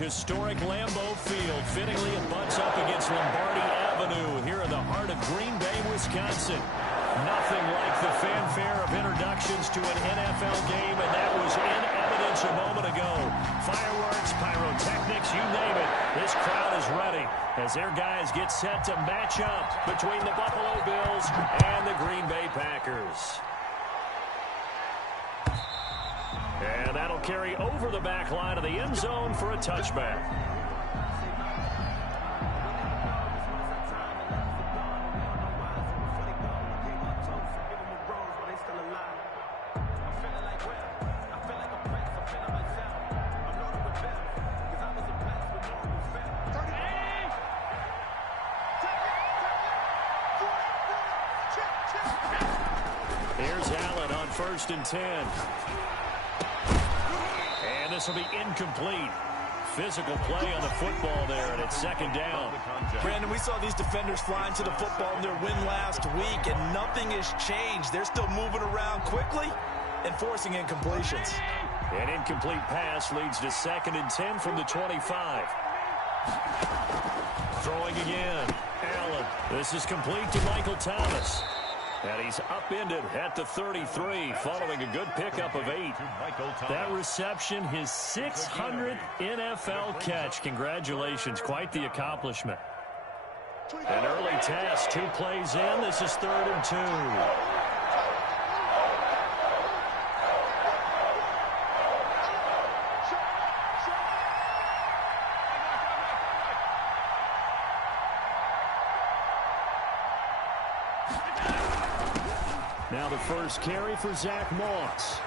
Historic Lambeau Field. Fittingly, it butts up against Lombardi Avenue here in the heart of Green Bay, Wisconsin. Nothing like the fanfare of introductions to an NFL game, and that was in evidence a moment ago. Fireworks, pyrotechnics, you name it. This crowd is ready as their guys get set to match up between the Buffalo Bills and the Green Bay Packers. And that'll carry over the back line of the end zone for a touchback. Here's Allen on 1st and 10. And this will be incomplete. Physical play on the football there, and it's 2nd down. Brandon, we saw these defenders flying to the football in their win last week, and nothing has changed. They're still moving around quickly and forcing incompletions. An incomplete pass leads to 2nd and 10 from the 25. Throwing again. Allen. This is complete to Michael Thomas. And he's upended at the 33 following a good pickup of 8. That reception, his 600th NFL catch. Congratulations. Quite the accomplishment. An early test. 2 plays in. This is 3rd and 2. Now the first carry for Zach Moss.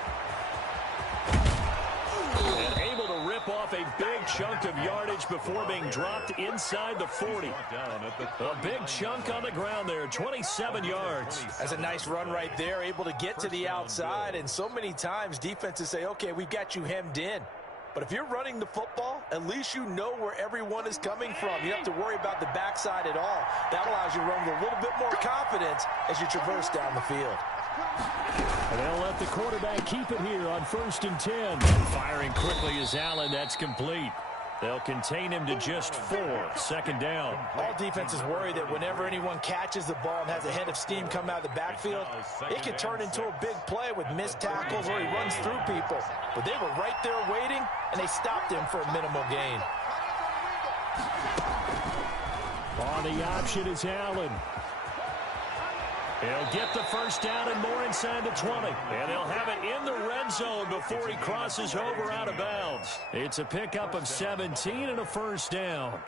And able to rip off a big chunk of yardage before being dropped inside the 40. A big chunk on the ground there, 27 yards. That's a nice run right there, able to get to the outside. And so many times defenses say, okay, we've got you hemmed in. But if you're running the football, at least you know where everyone is coming from. You don't have to worry about the backside at all. That allows you to run with a little bit more confidence as you traverse down the field. And they'll let the quarterback keep it here on 1st and 10. Firing quickly is Allen. That's complete. They'll contain him to just 4. 2nd down. All defenses worry that whenever anyone catches the ball and has a head of steam come out of the backfield, it could turn into a big play with missed tackles or he runs through people. But they were right there waiting, and they stopped him for a minimal gain. On the option is Allen. He'll get the 1st down and more inside the 20. And he'll have it in the red zone before he crosses over out of bounds. It's a pickup of 17 and a 1st down.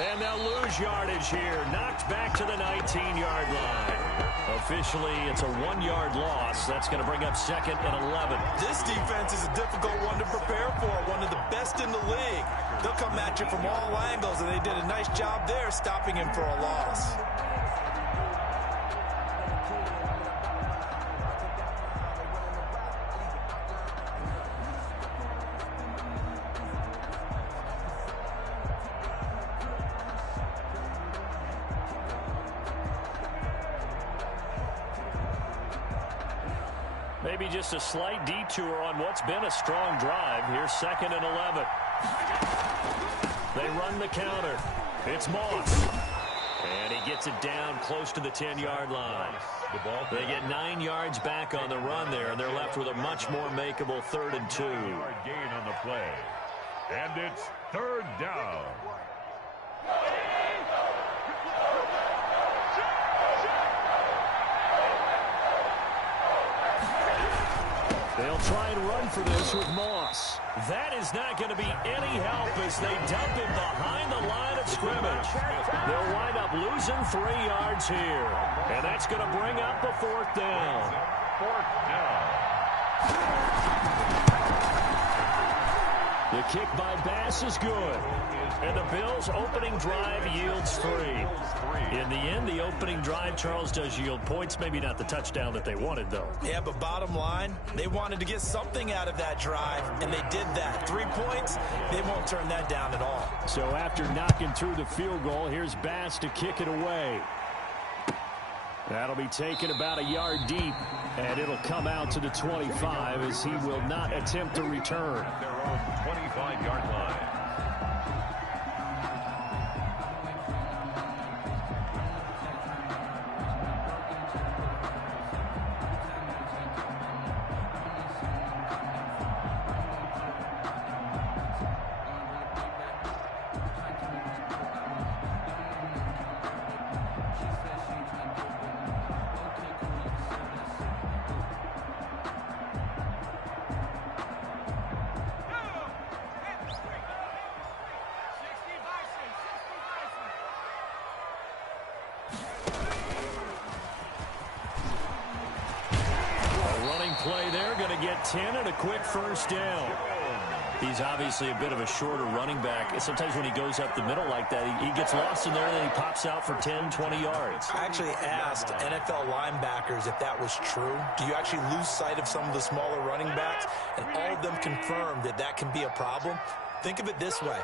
And they'll lose yardage here. Knocked back to the 19-yard line. Officially, it's a 1-yard loss. That's going to bring up 2nd and 11. This defense is a difficult one to prepare for. One of the best in the league. They'll come at you from all angles, and they did a nice job there stopping him for a loss. Maybe just a slight detour on what's been a strong drive. Here's 2nd and 11. They run the counter. It's Moss. And he gets it down close to the 10-yard line. They get 9 yards back on the run there, and they're left with a much more makeable 3rd and 2. Gain on the play. And it's 3rd down. They'll try and run for this with Moss. That is not going to be any help as they dump him behind the line of scrimmage. They'll wind up losing 3 yards here. And that's going to bring up a 4th down. 4th down. The kick by Bass is good. And the Bills' opening drive yields 3. In the end, the opening drive, Charles, does yield points. Maybe not the touchdown that they wanted, though. Yeah, but bottom line, they wanted to get something out of that drive, and they did that. 3 points, they won't turn that down at all. So after knocking through the field goal, here's Bass to kick it away. That'll be taken about a yard deep, and it'll come out to the 25 as he will not attempt to return. Their own 25-yard line. Play there, going to get 10 and a quick first down. He's obviously a bit of a shorter running back. Sometimes when he goes up the middle like that, he gets lost in there and then he pops out for 10, 20 yards. I actually asked NFL linebackers if that was true. Do you actually lose sight of some of the smaller running backs? And all of them confirmed that that can be a problem. Think of it this way.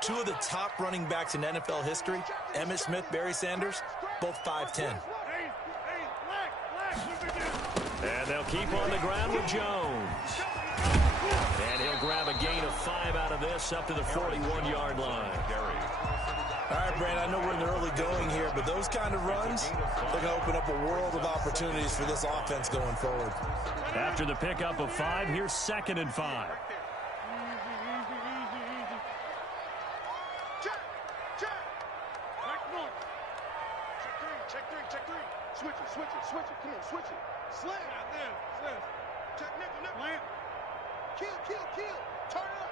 2 of the top running backs in NFL history, Emmitt Smith, Barry Sanders, both 5'10". And they'll keep on the ground with Jones. And he'll grab a gain of 5 out of this up to the 41-yard line. All right, Brand, I know we're in the early going here, but those kind of runs, they're going to open up a world of opportunities for this offense going forward. After the pickup of 5, here's 2nd and 5. Switch it. Come on, switch it. Slam. Check nickel. Land. Kill. Turn up.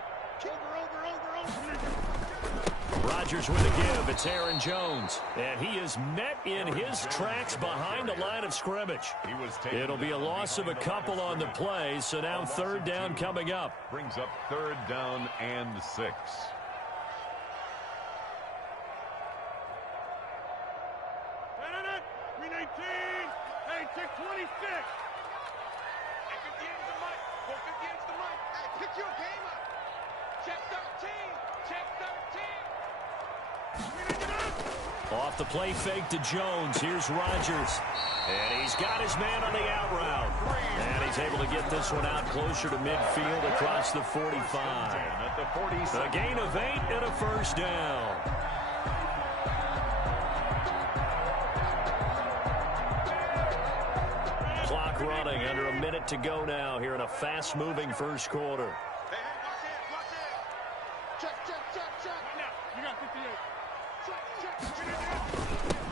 Over. Rodgers with a give. It's Aaron Jones. And he is met in his tracks behind the line of scrimmage. It'll be a loss of a couple on the play, so now 3rd down coming up. Brings up 3rd down and 6. Hey, check 26. Hey, 50 ends the mic. Go 50 ends the mic. Hey, pick your game up. Check 13. Off the play fake to Jones. Here's Rodgers. And he's got his man on the out route. And he's able to get this one out closer to midfield across the 45. A gain of 8 and a first down. Clock running, under a minute to go now here in a fast-moving first quarter. Hey, watch it. Check. You got 58. Check.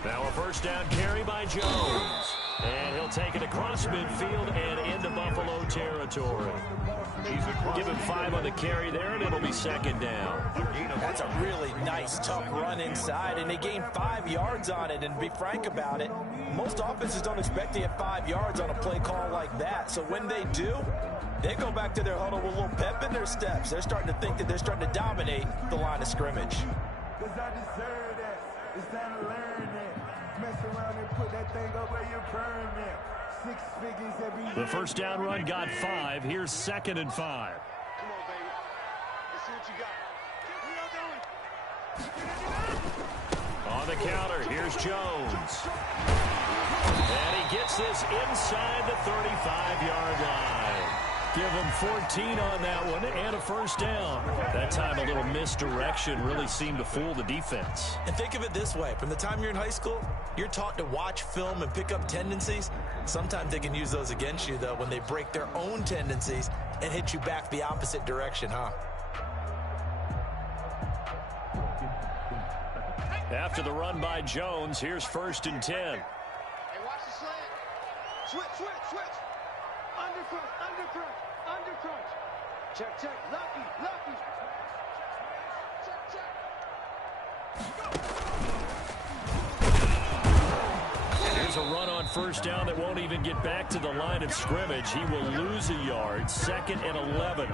Now a first down carry by Jones. And he'll take it across midfield and into Buffalo territory. Give him 5 on the carry there, and it'll be 2nd down. That's a really nice, tough run inside, and they gained 5 yards on it. And to be frank about it, most offenses don't expect to get 5 yards on a play call like that. So when they do, they go back to their huddle with a little pep in their steps. They're starting to think that they're starting to dominate the line of scrimmage. Because I deserve that. It's time to learn that. Mess around and put that thing up where you're permanent. 6 figures every year. The first down run got 5. Here's 2nd and 5. Come on, baby. Let's see what you got. On the counter, here's Jones. And he gets this inside the 35-yard line. Give him 14 on that one and a first down. That time a little misdirection really seemed to fool the defense. And think of it this way. From the time you're in high school, you're taught to watch film and pick up tendencies. Sometimes they can use those against you, though, when they break their own tendencies and hit you back the opposite direction, huh? After the run by Jones, here's 1st and 10. Hey, watch the slant. Switch. Under crunch. Check. Lucky. Check. Here's a run on first down that won't even get back to the line of scrimmage. He will lose a yard. 2nd and 11.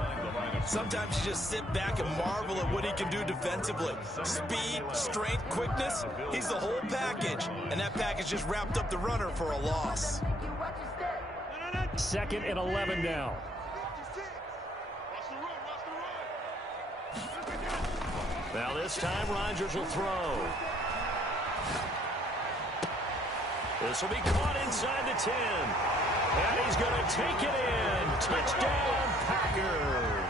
Sometimes you just sit back and marvel at what he can do defensively. Speed, strength, quickness. He's the whole package. And that package just wrapped up the runner for a loss. 2nd and 11 now. Now this time Rodgers will throw. This will be caught inside the 10. And he's going to take it in. Touchdown, Packers.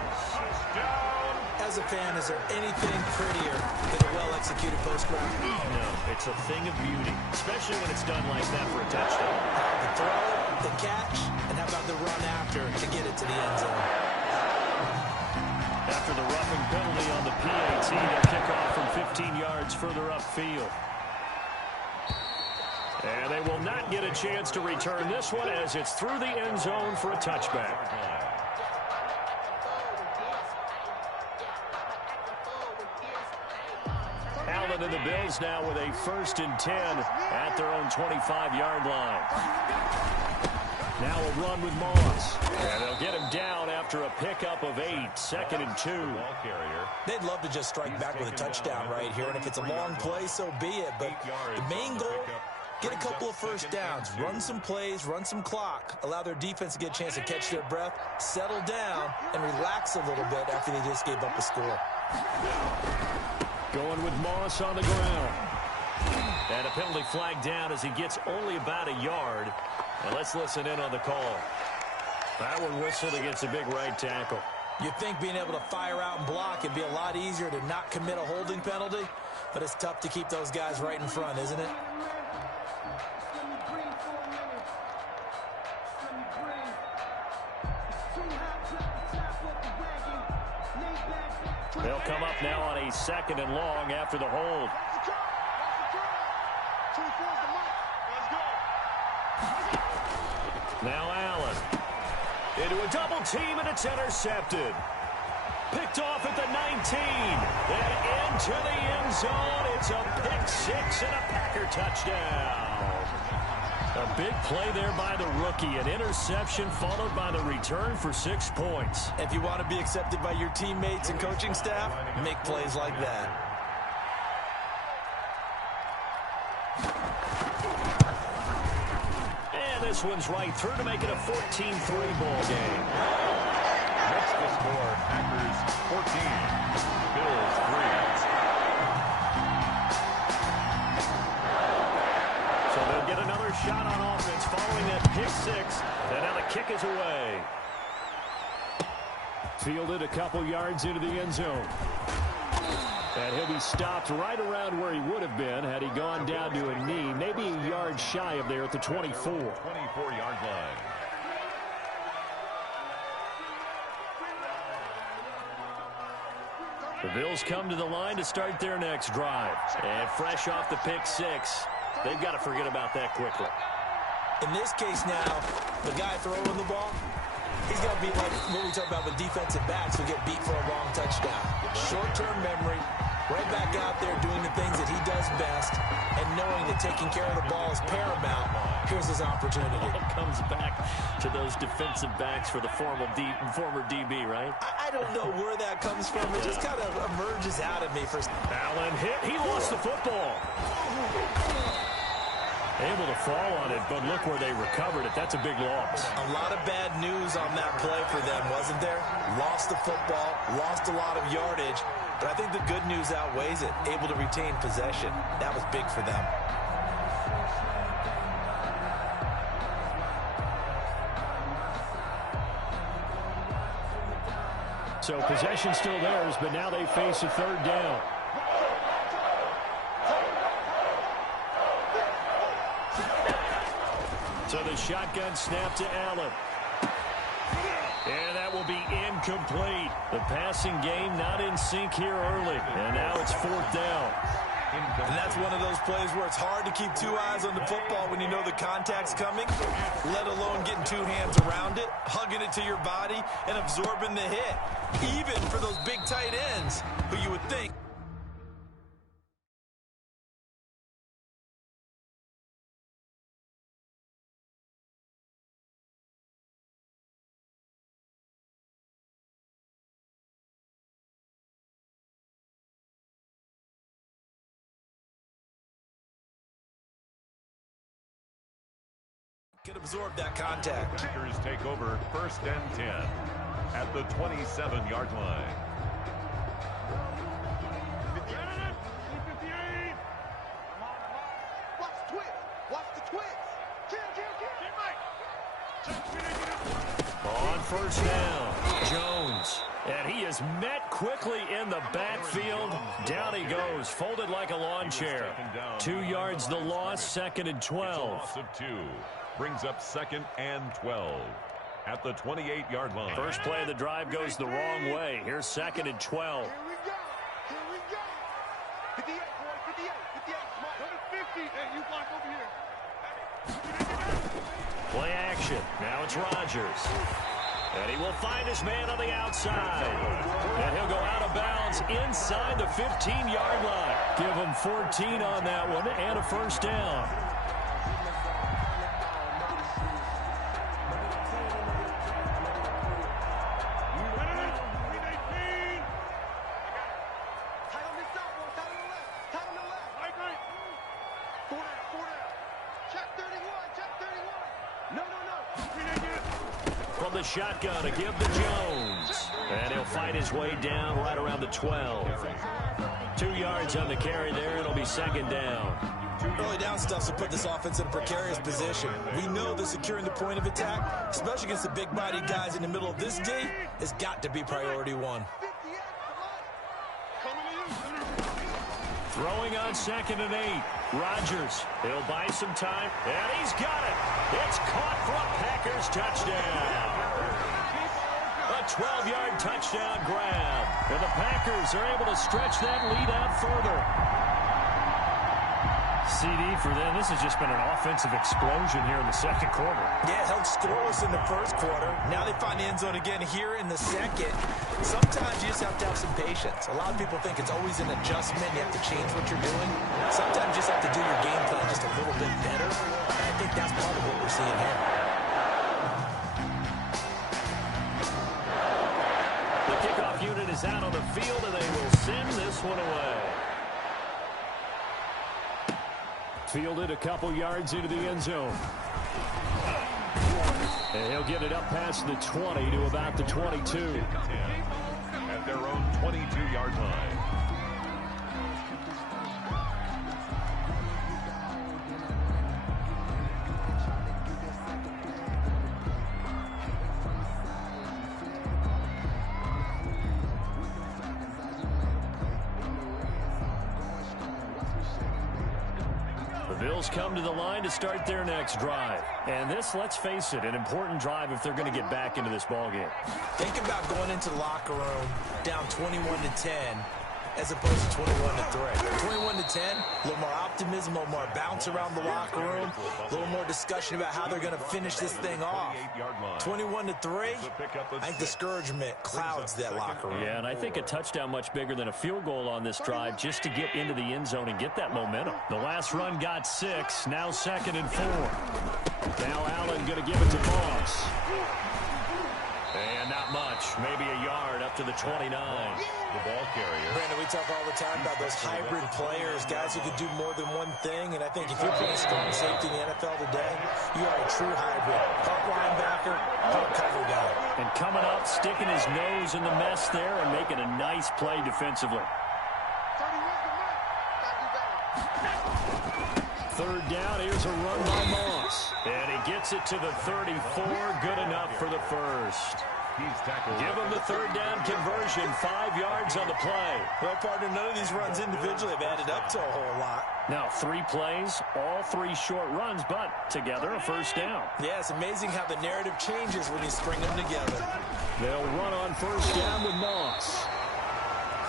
As a fan, is there anything prettier than a well-executed post route? No, it's a thing of beauty, especially when it's done like that for a touchdown. The throw, the catch, and how about the run after to get it to the end zone? After the roughing penalty on the PAT, they'll kick off from 15 yards further upfield. And they will not get a chance to return this one as it's through the end zone for a touchback. Allen and the Bills now with a 1st and 10 at their own 25-yard line. Now a run with Moss. And they'll get him down after a pickup of 8. 2nd and 2. They'd love to just strike back with a touchdown right here. And if it's a long play, so be it. But the main goal, get a couple of first downs, run some plays, run some clock, allow their defense to get a chance to catch their breath, settle down, and relax a little bit after they just gave up a score. Going with Moss on the ground. And a penalty flag down as he gets only about a yard. And let's listen in on the call. That one whistled against a big right tackle. You'd think being able to fire out and block would be a lot easier to not commit a holding penalty, but it's tough to keep those guys right in front, isn't it? They'll come up now on a 2nd and long after the hold. Now Allen. Into a double team, and it's intercepted. Picked off at the 19. Then into the end zone. It's a pick 6 and a Packer touchdown. A big play there by the rookie. An interception followed by the return for 6 points. If you want to be accepted by your teammates and coaching staff, make plays like that. And this one's right through to make it a 14-3 ball game. Next to score, Packers 14, Bills 3. So they'll get another shot on offense following that pick 6. And now the kick is away. Fielded a couple yards into the end zone. And he'll be stopped right around where he would have been had he gone down to a knee, maybe a yard shy of there at the 24. 24-yard line. The Bills come to the line to start their next drive. And fresh off the pick 6, they've got to forget about that quickly. In this case now, the guy throwing the ball, he's going to be like what we talk about with defensive backs who get beat for a long touchdown. Short-term memory, right back out there doing the things that he does best, and knowing that taking care of the ball is paramount. Here's his opportunity. It comes back to those defensive backs for the former DB, right? I don't know where that comes from. It just kind of emerges out of me. Allen hit. He lost the football. Able to fall on it, but look where they recovered it. That's a big loss. A lot of bad news on that play for them, wasn't there? Lost the football, lost a lot of yardage, but I think the good news outweighs it. Able to retain possession. That was big for them. So possession still theirs, but now they face a 3rd down. So the shotgun snap to Allen. And that will be incomplete. The passing game not in sync here early. And now it's 4th down. And that's one of those plays where it's hard to keep 2 eyes on the football when you know the contact's coming, let alone getting 2 hands around it, hugging it to your body, and absorbing the hit. Even for those big tight ends who you would think Could absorb that contact. Packers take over 1st and 10 at the 27-yard line. On 1st down, Jones. And he is met quickly in the backfield. Down he goes, folded like a lawn chair. 2 yards the loss, 2nd and 12. Loss of 2 brings up 2nd and 12 at the 28-yard line. First play of the drive goes the wrong way. Here's 2nd and 12. Here we go. Here we go. 58, boy. 58. 58. Come on. 50. Hey, you block over here. Play action. Now it's Rodgers. And he will find his man on the outside. And he'll go out of bounds inside the 15-yard line. Give him 14 on that one and a 1st down. From the shotgun to give to Jones. And he'll fight his way down right around the 12. 2 yards on the carry there. It'll be 2nd down. Early down stuff to put this offense in a precarious position. We know that securing the point of attack, especially against the big-bodied guys in the middle of this D, has got to be priority 1. Throwing on 2nd and 8. Rodgers. He'll buy some time. And he's got it. It's caught for a Packers touchdown. A 12-yard touchdown grab. And the Packers are able to stretch that lead out further. CD for them, this has just been an offensive explosion here in the 2nd quarter. Yeah, held scoreless in the 1st quarter. Now they find the end zone again here in the 2nd. Sometimes you just have to have some patience. A lot of people think it's always an adjustment. You have to change what you're doing. Sometimes you just have to do your game plan just a little bit better. And I think that's part of what we're seeing here. The kickoff unit is out on the field, and they will send this one away. Fielded a couple yards into the end zone. And he'll get it up past the 20 to about the 22. At their own 22-yard line. Bills come to the line to start their next drive. And this, let's face it, an important drive if they're going to get back into this ballgame. Think about going into the locker room down 21-10 as opposed to 21-3. 21-10, a little more optimism, a little more bounce around the locker room, a little more discussion about how they're going to finish this thing off. 21-3, I think discouragement clouds that locker room. Yeah, and I think a touchdown much bigger than a field goal on this drive just to get into the end zone and get that momentum. The last run got 6, now 2nd and 4. Now Allen going to give it to Moss. And not much, maybe a yard up to the 29. The ball carrier. Brandon, we talk all the time about those hybrid players, guys who can do more than one thing, and I think if you're playing strong safety in the NFL today, you are a true hybrid. Pump linebacker, pump cover guy. And coming up, sticking his nose in the mess there and making a nice play defensively. 3rd down, here's a run by Moss. And he gets it to the 34, good enough for the 1st. Give him the 3rd down conversion, 5 yards on the play. Well, partner, none of these runs individually have added up to a whole lot. Now, 3 plays, all 3 short runs, but together a 1st down. Yeah, it's amazing how the narrative changes when you string them together. They'll run on 1st down with Moss.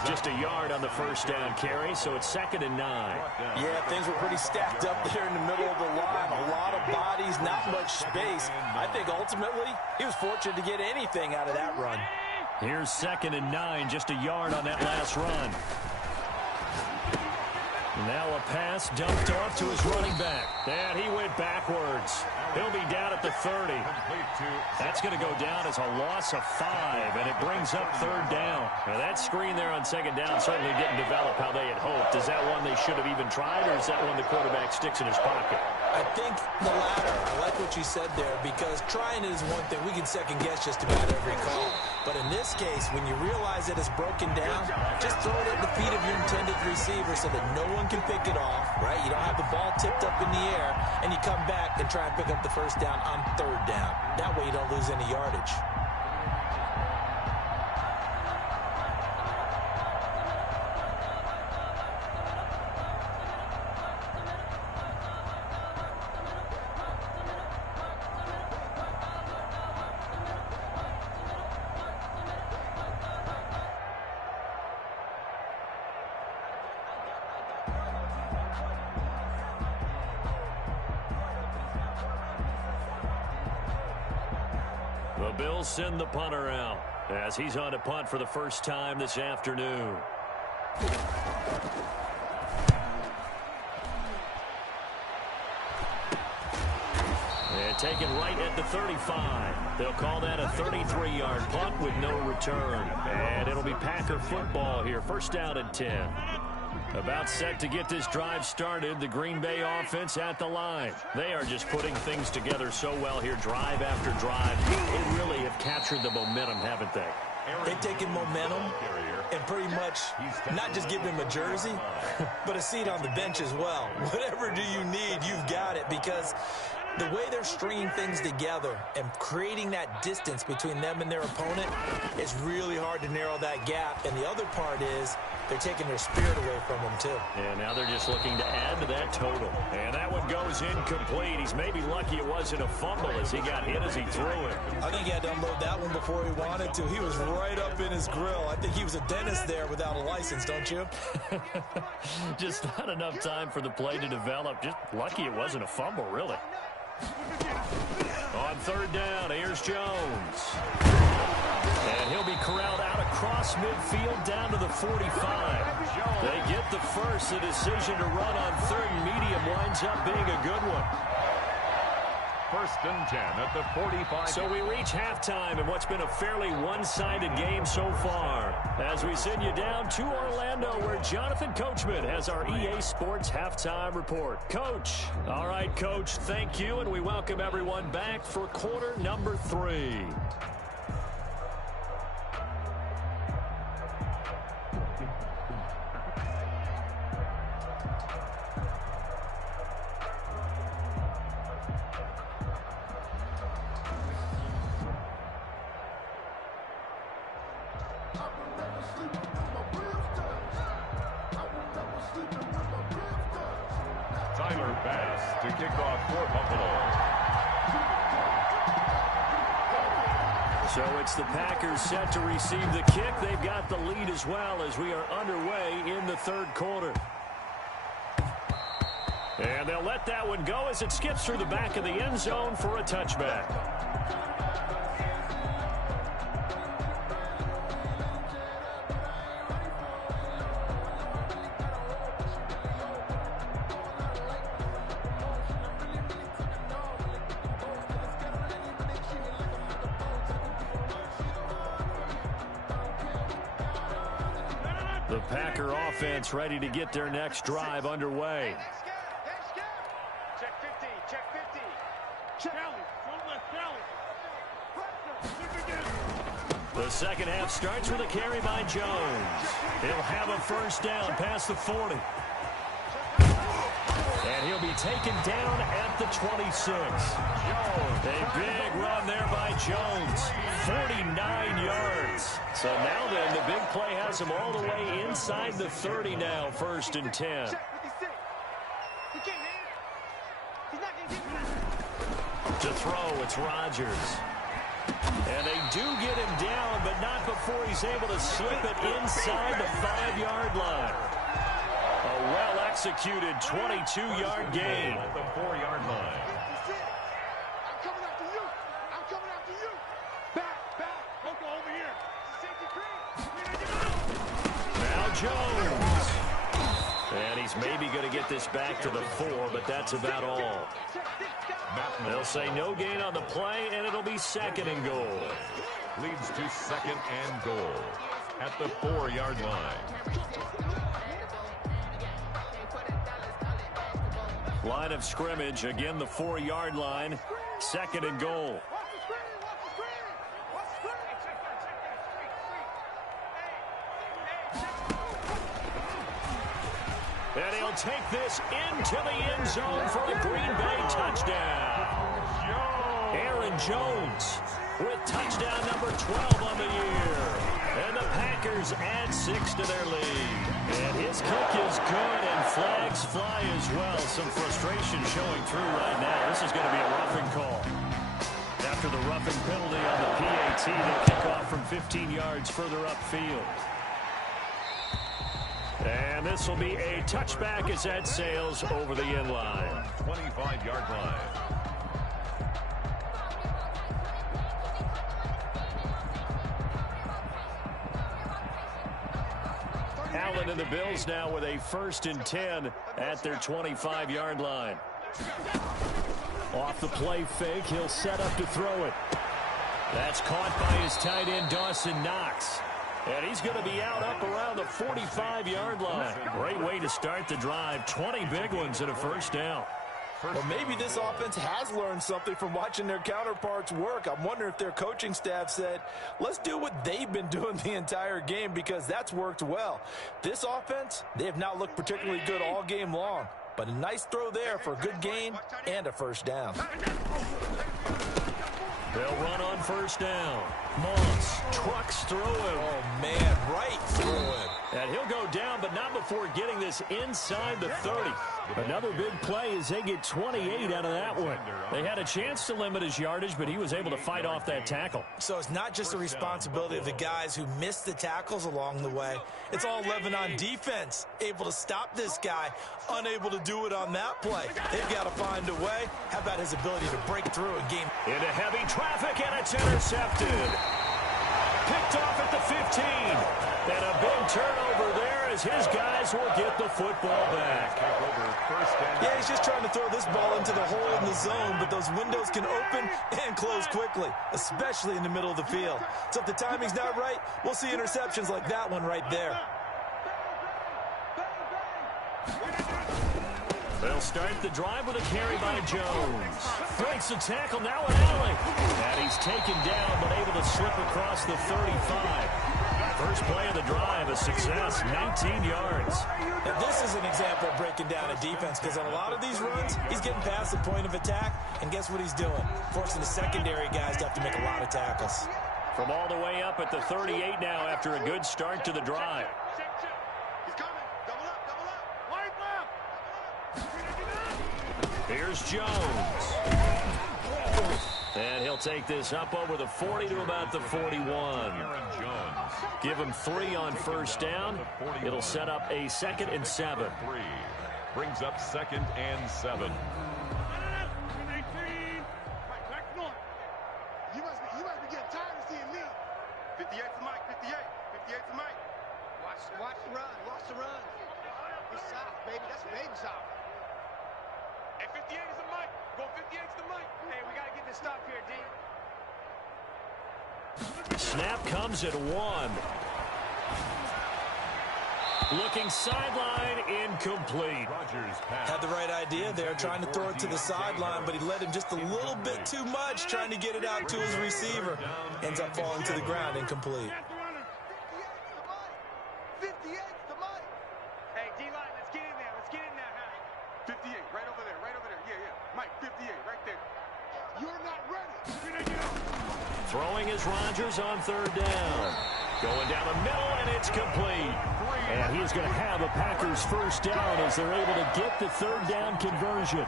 Just a yard on the 1st down carry, so it's 2nd and 9. Yeah, things were pretty stacked up there in the middle of the line. A lot of bodies, not much space. I think ultimately he was fortunate to get anything out of that run. Here's 2nd and 9, just a yard on that last run. Now a pass dumped off to his running back. And he went backwards. He'll be down at the 30. That's going to go down as a loss of 5, and it brings up 3rd down. Now that screen there on 2nd down certainly didn't develop how they had hoped. Is that one they should have even tried, or is that one the quarterback sticks in his pocket? I think the latter. I like what you said there, because trying it is one thing. We can second guess just about every call. But in this case, when you realize that it's broken down, just throw it at the feet of your intended receiver so that no one can pick it off, right? You don't have the ball tipped up in the air, and you come back and try and pick up the first down on third down. That way you don't lose any yardage. The Bills send the punter out as he's on to punt for the first time this afternoon. And taken right at the 35. They'll call that a 33-yard punt with no return. And it'll be Packer football here. First down and 10. About set to get this drive started, the Green Bay offense at the line. They are just putting things together so well here, drive after drive. They really have captured the momentum, haven't they? They've taken momentum and pretty much not just give him a jersey, but a seat on the bench as well. Whatever do you need, you've got it, because the way they're stringing things together and creating that distance between them and their opponent, it's really hard to narrow that gap. And the other part is they're taking their spirit away from them, too. And now they're just looking to add to that total. And that one goes incomplete. He's maybe lucky it wasn't a fumble as he got hit as he threw it. I think he had to unload that one before he wanted to. He was right up in his grill. I think he was a dentist there without a license, don't you? Just not enough time for the play to develop. Just lucky it wasn't a fumble, really. On third down, here's Jones. And he'll be corralled out across midfield down to the 45. They get the first. The decision to run on third and medium winds up being a good one. First and 10 at the 45. So we reach halftime in what's been a fairly one-sided game so far. As we send you down to Orlando, where Jonathan Coachman has our EA Sports Halftime Report. Coach. All right, Coach, thank you, and we welcome everyone back for quarter number 3. Tyler Bass to kick off for Buffalo. So it's the Packers set to receive the kick. They've got the lead as well as we are underway in the third quarter. And they'll let that one go as it skips through the back of the end zone for a touchback. The Packer offense ready to get their next drive underway. Check 50, check 50. Challenge, don't let challenge. The second half starts with a carry by Jones. He'll have a first down past the 40. And he'll be taken down at the 26. A big run there by Jones. 49 yards. So now then, the big play has him all the way inside the 30 now, first and 10. To throw, it's Rodgers. And they do get him down, but not before he's able to slip it inside the 5-yard line. A well-executed 22-yard gain. At the 4-yard line. I'm coming after you. I'm coming after you. Back, back. Don't go over here. Safety green. Now Jones. And he's maybe going to get this back to the 4, but that's about all. They'll say no gain on the play, and it'll be second and goal. Leads to second and goal at the 4-yard line. Line of scrimmage, again the 4-yard line. 2nd and goal. And he'll take this into the end zone for a Green Bay touchdown. Aaron Jones with touchdown number 12 on the year. And the Packers add 6 to their lead. And his kick is good, and flags fly as well. Some frustration showing through right now. This is going to be a roughing call. After the roughing penalty on the PAT, the kickoff from 15 yards further upfield. And this will be a touchback as that sails over the end line. 25-yard line. Allen and the Bills now with a 1st and 10 at their 25-yard line. Off the play fake, he'll set up to throw it. That's caught by his tight end, Dawson Knox. And he's going to be out up around the 45-yard line. Great way to start the drive. 20 big ones and a 1st down. Well, maybe this offense has learned something from watching their counterparts work. I'm wondering if their coaching staff said, let's do what they've been doing the entire game, because that's worked well. This offense, they have not looked particularly good all game long. But a nice throw there for a good gain and a 1st down. They'll run on 1st down. Moss trucks through him. Oh, man, right through him. And he'll go down, but not before getting this inside the 30. Another big play as they get 28 out of that one. They had a chance to limit his yardage, but he was able to fight off that tackle. So it's not just the responsibility of the guys who missed the tackles along the way. It's all Lebanon defense, able to stop this guy, unable to do it on that play. They've got to find a way. How about his ability to break through and gain? Into heavy traffic, and it's intercepted. Picked off at the 15. And a big turnover there as his guys will get the football back. Yeah, he's just trying to throw this ball into the hole in the zone, but those windows can open and close quickly, especially in the middle of the field. So if the timing's not right, we'll see interceptions like that one right there. They'll start the drive with a carry by Jones. Breaks the tackle, now an alley. And he's taken down, but able to slip across the 35. First play of the drive, a success, 19 yards. Now this is an example of breaking down a defense, because on a lot of these runs, he's getting past the point of attack, and guess what he's doing? Forcing the secondary guys to have to make a lot of tackles. From all the way up at the 38 now after a good start to the drive. He's coming. Double up. Wide left. Here's Jones. And he'll take this up over the 40 to about the 41. Give him 3 on 1st down. It'll set up a 2nd and 7. 3 brings up 2nd and 7. You must be getting tired of seeing me. 58's the mic. 58's the mic. Watch the run. Watch the run. It's soft, baby. That's baby soft. Hey, 58 is the mic. Go 58's the mic. Hey, we got to get this stop here, D. Snap comes at 1. Looking sideline, incomplete. Had the right idea there, trying to throw it to the sideline, but he led him just a little bit too much, trying to get it out to his receiver. Ends up falling to the ground, incomplete. 58's the mic. Hey, D-line, let's get in there. Let's get in there, huh? 58, right over there. Yeah. Mike, 58, right there. You're not ready. Throwing is Rodgers on 3rd down. Going down the middle, and it's complete. And he is going to have a Packers 1st down as they're able to get the 3rd down conversion.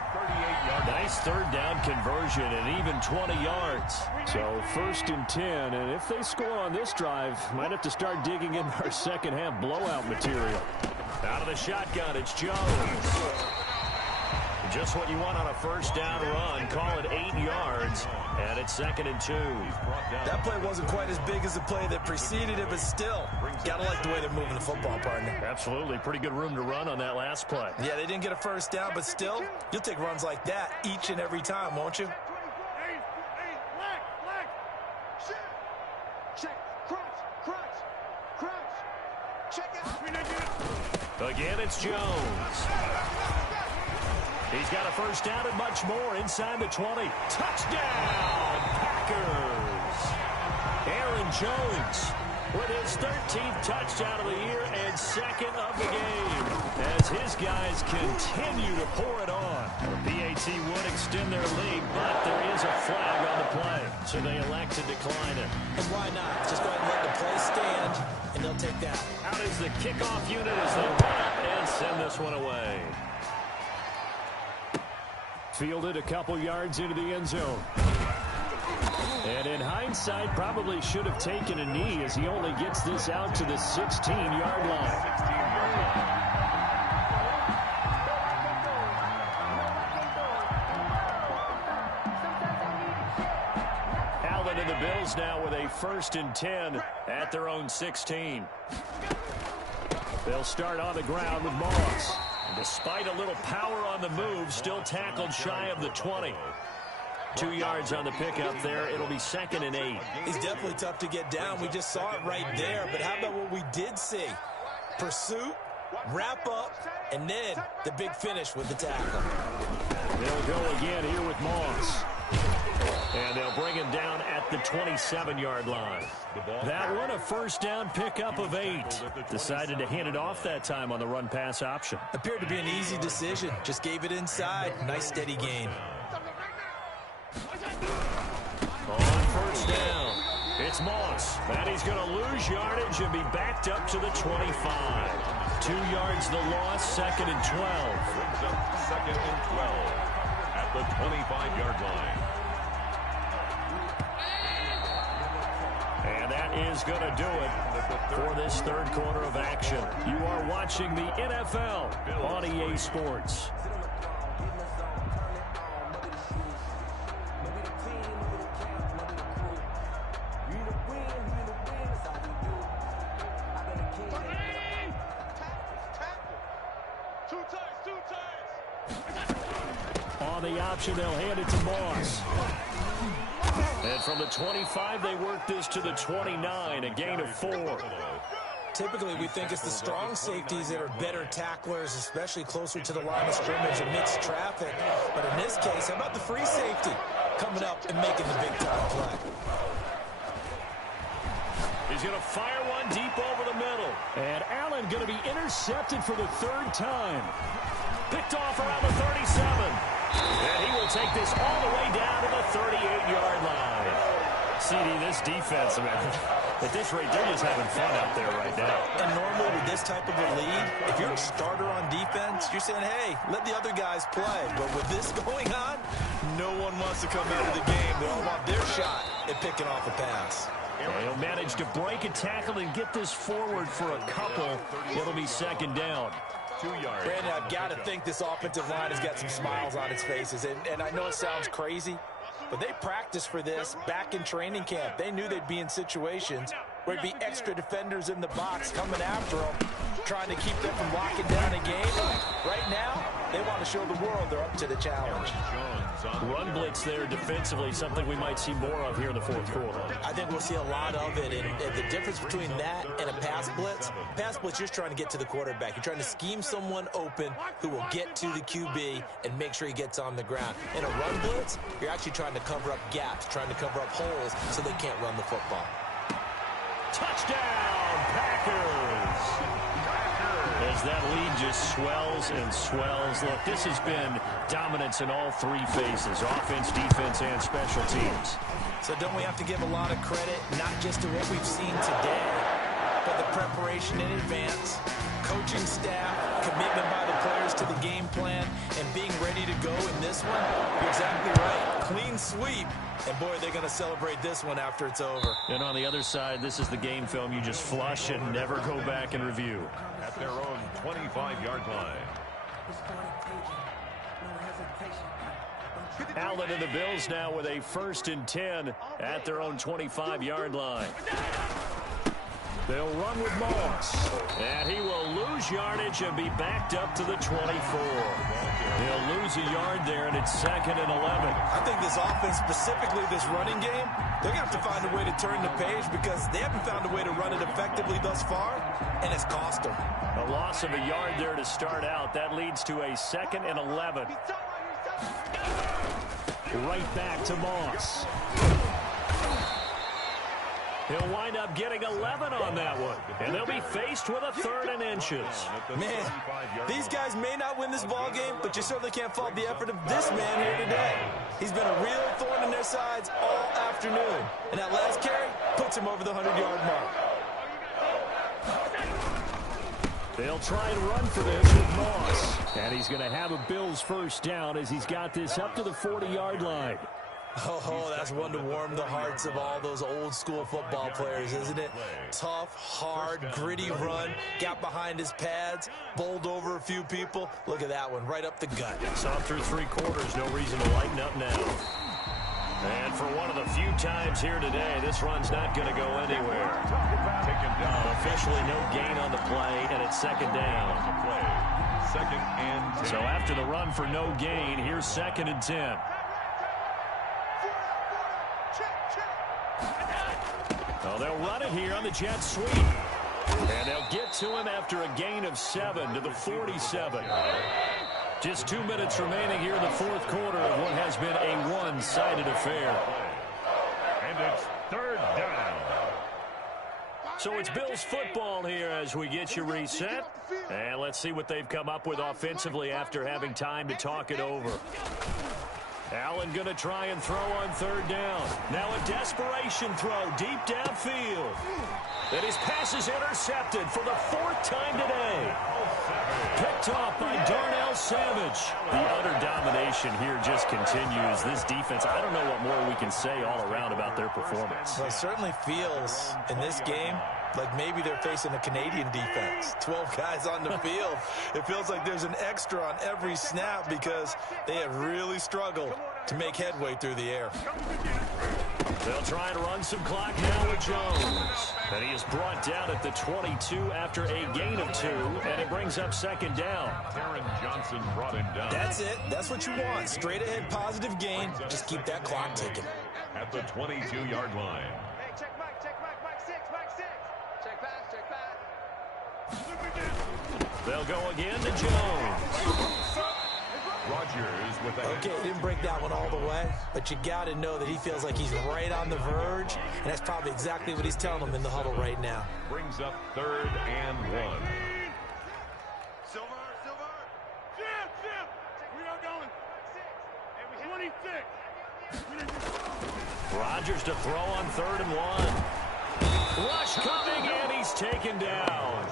Nice 3rd down conversion and even 20 yards. So 1st and 10, and if they score on this drive, might have to start digging in our second half blowout material. Out of the shotgun, it's Jones. Just what you want on a 1st down run. Call it 8 yards, and it's 2nd and 2. That play wasn't quite as big as the play that preceded it, but still, gotta like the way they're moving the football, partner. Absolutely. Pretty good room to run on that last play. Yeah, they didn't get a 1st down, but still, you'll take runs like that each and every time, won't you? Check. Crunch. Check out. Again, it's Jones. He's got a first down and much more inside the 20. Touchdown, Packers! Aaron Jones with his 13th touchdown of the year and second of the game as his guys continue to pour it on. The PAT would extend their lead, but there is a flag on the play, so they elect to decline it. And why not? Just go ahead and let the play stand, and they'll take that. Out is the kickoff unit as they run up and send this one away. Fielded a couple yards into the end zone. And in hindsight, probably should have taken a knee as he only gets this out to the 16-yard line. Allen and the Bills now with a 1st and 10 at their own 16. They'll start on the ground with Moss. Despite a little power on the move, still tackled shy of the 20. 2 yards on the pickup there. It'll be 2nd and 8. He's definitely tough to get down. We just saw it right there. But how about what we did see? Pursuit, wrap up, and then the big finish with the tackle. They'll go again here with Moss. And they'll bring him down at the 27-yard line. That one, a first down pickup of 8. Decided to hand it off that time on the run-pass option. Appeared to be an easy decision. Just gave it inside. Nice steady gain. On first down, it's Moss. And he's going to lose yardage and be backed up to the 25. 2 yards the loss, 2nd and 12. Brings up 2nd and 12 at the 25-yard line. And that is going to do it for this third quarter of action. You are watching the NFL on EA Sports. On the option, they'll hand it to Moss. And from the 25, they work this to the 29, a gain of 4. Typically, we think it's the strong safeties that are better tacklers, especially closer to the line of scrimmage amidst traffic. But in this case, how about the free safety coming up and making the big-time play? He's going to fire one deep over the middle. And Allen going to be intercepted for the 3rd time. Picked off around the 37. And he will take this all the way down to the 38-yard line. CD, this defense, man, at this rate, they're just having fun out there right now. And normally with this type of a lead, if you're a starter on defense, you're saying, hey, let the other guys play. But with this going on, no one wants to come out of the game. They all want their shot at picking off a pass. And he'll manage to break a tackle and get this forward for a couple. It'll be 2nd down. 2 yards. Brandon, I've got to think this offensive line has got some smiles on its faces. And I know it sounds crazy, but they practiced for this back in training camp. They knew they'd be in situations where it'd be extra defenders in the box coming after them, trying to keep them from locking down a game. Right now, they want to show the world they're up to the challenge. Run blitz there defensively, something we might see more of here in the 4th quarter. I think we'll see a lot of it, and the difference between that and a pass blitz, you're just trying to get to the quarterback. You're trying to scheme someone open who will get to the QB and make sure he gets on the ground. In a run blitz, you're actually trying to cover up gaps, trying to cover up holes so they can't run the football. Touchdown, Packers! As that lead just swells and swells. Look, this has been dominance in all 3 phases, offense, defense, and special teams. So don't we have to give a lot of credit, not just to what we've seen today, but the preparation in advance, coaching staff, commitment by the players to the game plan, and being ready to go in this one? You're exactly right. Clean sweep. And, boy, they're going to celebrate this one after it's over. And on the other side, this is the game film you just flush and never go back and review. At their own 25-yard line. Allen and the Bills now with a 1st and 10 at their own 25-yard line. They'll run with Moss. And he will lose yardage and be backed up to the 24. He'll lose a yard there, and it's 2nd and 11. I think this offense, specifically this running game, they're going to have to find a way to turn the page because they haven't found a way to run it effectively thus far, and it's cost them. A loss of a yard there to start out. That leads to a 2nd and 11. Right back to Moss. He'll wind up getting 11 on that one. And they'll be faced with a 3rd and inches. Man, these guys may not win this ball game, but you certainly can't fault the effort of this man here today. He's been a real thorn in their sides all afternoon. And that last carry puts him over the 100-yard mark. They'll try and run for this with Moss. And he's going to have a Bills first down as he's got this up to the 40-yard line. Oh, that's one to warm the hearts of all those old-school football players, isn't it? Tough, hard, gritty run, got behind his pads, bowled over a few people. Look at that one, right up the gut. Saw through 3 quarters, no reason to lighten up now. And for one of the few times here today, this run's not going to go anywhere. Officially no gain on the play, and it's 2nd down. 2nd and 10. So after the run for no gain, here's 2nd and 10. Oh, they'll run it here on the jet sweep. And they'll get to him after a gain of 7 to the 47. Just 2 minutes remaining here in the 4th quarter of what has been a one-sided affair. And it's 3rd down. So it's Bills football here as we get you reset. And let's see what they've come up with offensively after having time to talk it over. Allen going to try and throw on 3rd down. Now a desperation throw deep downfield. And his pass is intercepted for the 4th time today. Picked off by Darnell Savage. The utter domination here just continues. This defense, I don't know what more we can say all around about their performance. Well, it certainly feels in this game like maybe they're facing a Canadian defense. 12 guys on the field. It feels like there's an extra on every snap because they have really struggled to make headway through the air. They'll try and run some clock now with Jones. And he is brought down at the 22 after a gain of 2, and it brings up 2nd down. Taron Johnson brought him down. That's it. That's what you want. Straight ahead positive gain. Just keep that clock ticking. At the 22-yard line. Hey, check Mike 6, Mike 6. Check back. They'll go again to Jones. Rodgers with a Okay, he didn't break that one all the way, but you got to know that he feels like he's right on the verge, and that's probably exactly what he's telling them in the huddle right now. brings up 3rd and 1. Silver. Jim. We are going. 26. Rodgers to throw on 3rd and 1. Rush coming, and he's taken down.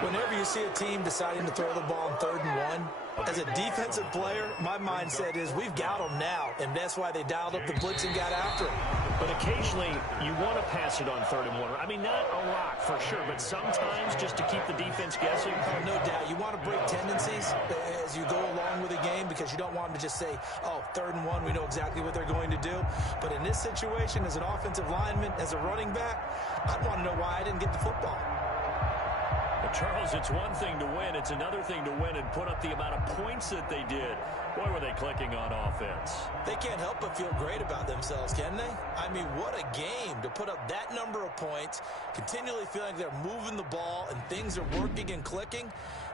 Whenever you see a team deciding to throw the ball on 3rd and 1, as a defensive player, my mindset is we've got them now, and that's why they dialed up the blitz and got after him. But occasionally, you want to pass it on 3rd and 1. I mean, not a lot for sure, but sometimes just to keep the defense guessing. Oh, no doubt. You want to break tendencies as you go along with the game because you don't want them to just say, oh, 3rd and 1, we know exactly what they're going to do. But in this situation, as an offensive lineman, as a running back, I'd want to know why I didn't get the football. Charles, it's one thing to win. It's another thing to win and put up the amount of points that they did. Boy, were they clicking on offense. They can't help but feel great about themselves, can they? I mean, what a game to put up that number of points, continually feeling they're moving the ball and things are working and clicking.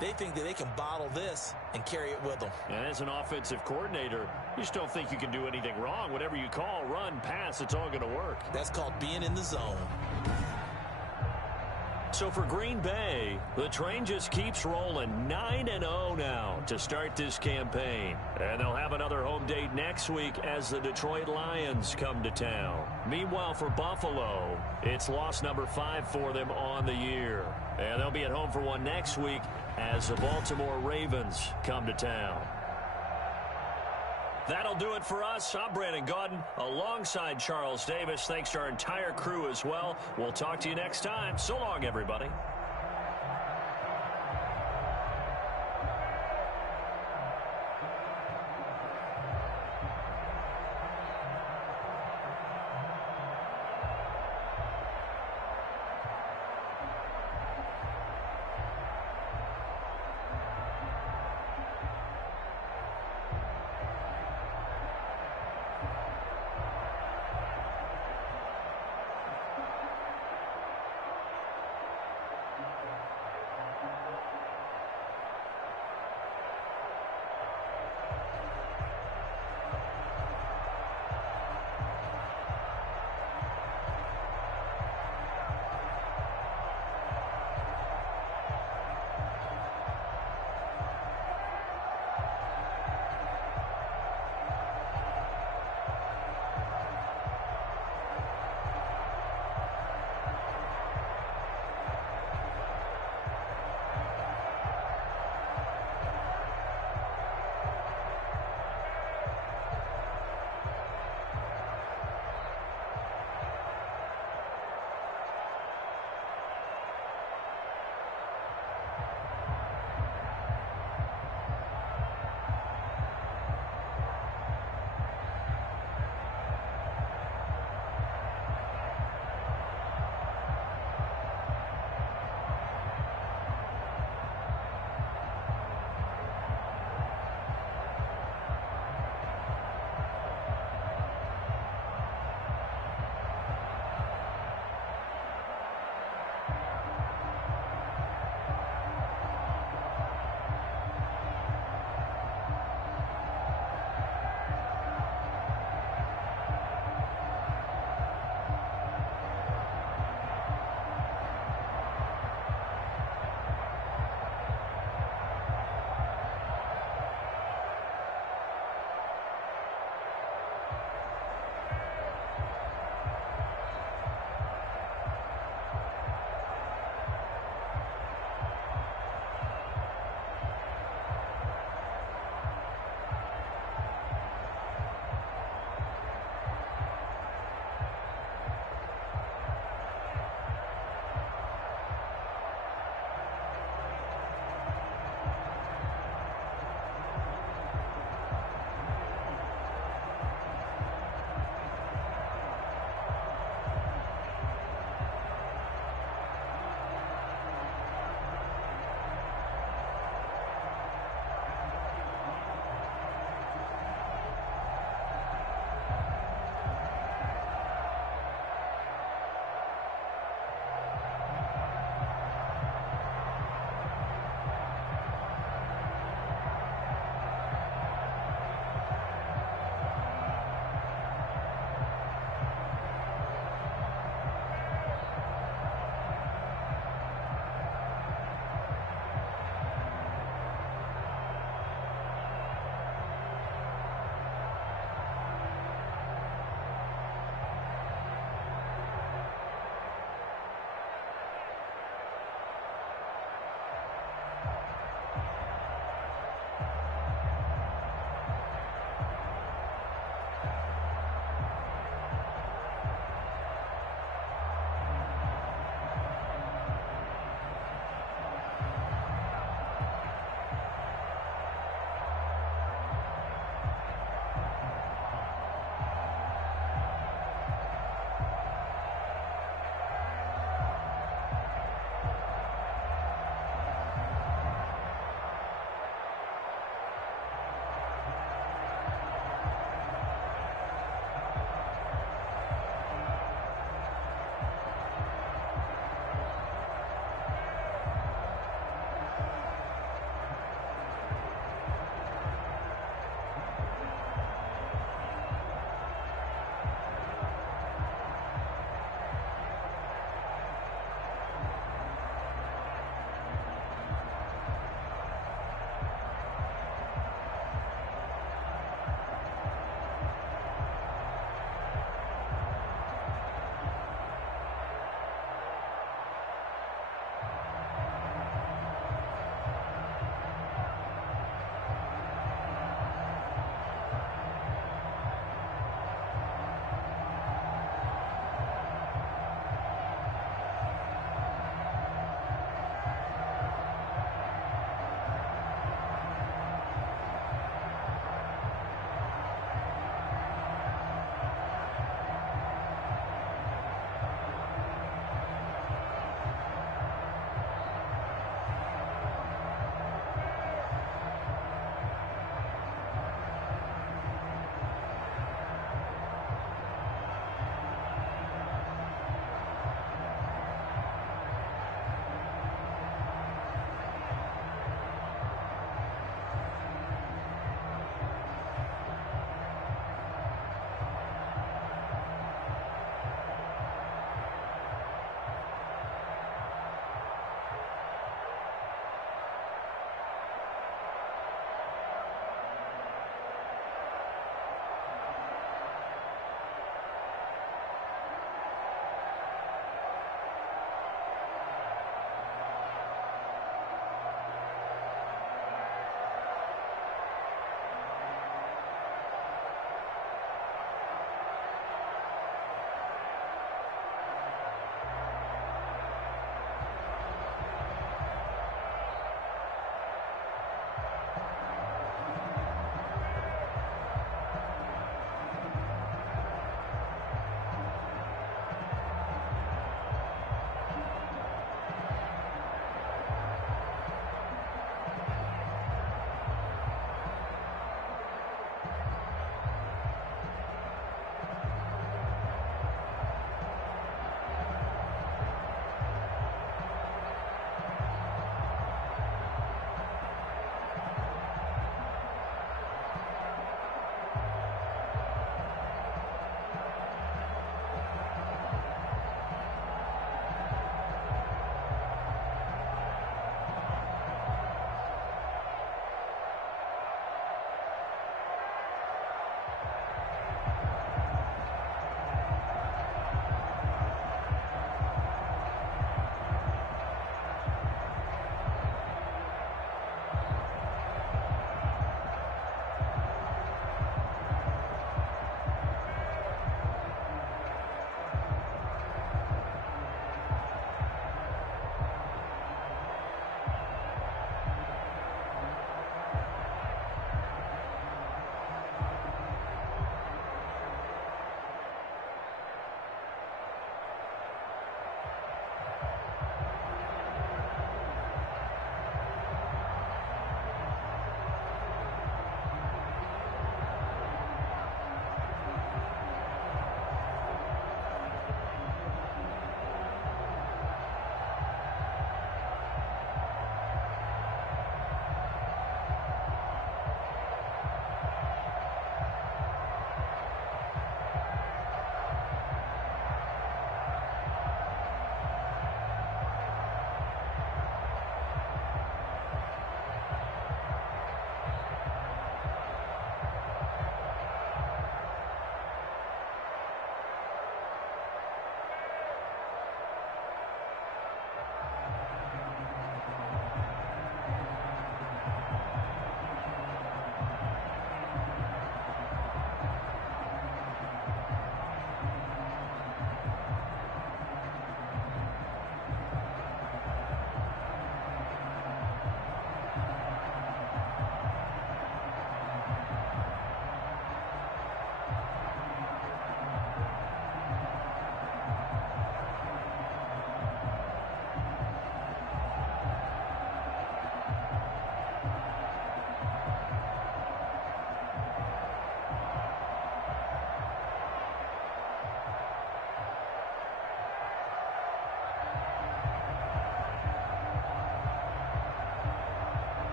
They think that they can bottle this and carry it with them. And as an offensive coordinator, you just don't think you can do anything wrong. Whatever you call, run, pass, it's all going to work. That's called being in the zone. So for Green Bay, the train just keeps rolling. 9-0 now to start this campaign. And they'll have another home date next week as the Detroit Lions come to town. Meanwhile, for Buffalo, it's loss number 5 for them on the year. And they'll be at home for one next week as the Baltimore Ravens come to town. That'll do it for us. I'm Brandon Gaudin alongside Charles Davis. Thanks to our entire crew as well. We'll talk to you next time. So long, everybody.